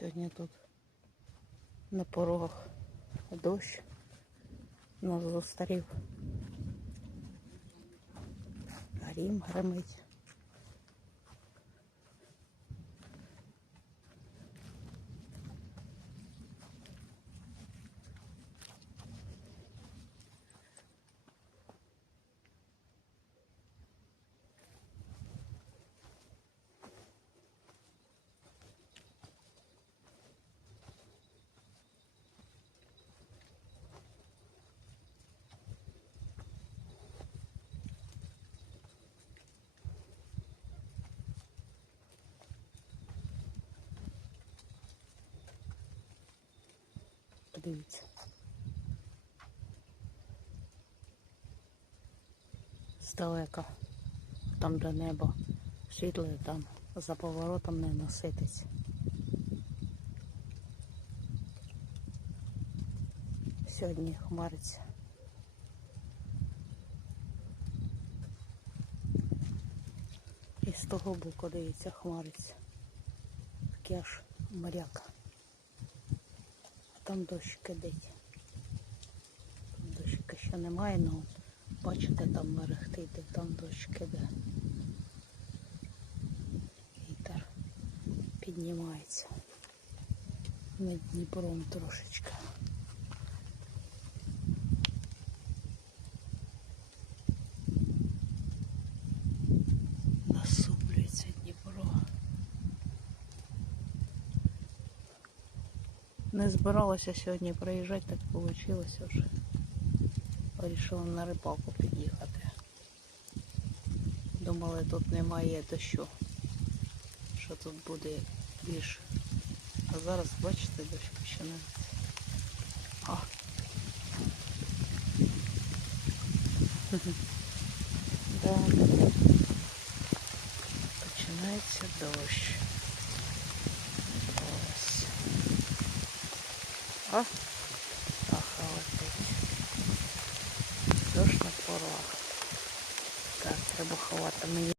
Сьогодні тут на порогах дощ нас застарів. Грім гримить. Подивіться. Здалека, там де небо світле, там за поворотом не носитись. Сьогодні хмариться. І з того боку, дивіться, хмариться. Такий аж моряк. Там дощ кидить. Там дощика ще немає, але бачите, там мерехтить, там дощ киде. Вітер піднімається над Дніпром трошечки. Не збиралася сьогодні приїжджати, так вийшло вже. Вирішила на рибалку під'їхати. Думали, тут немає дощу. Що тут буде більше. А зараз, бачите, дощ починається. Да. Починається дощ. А? Ага, летить. Дощ на порог. Так, треба ховати мені.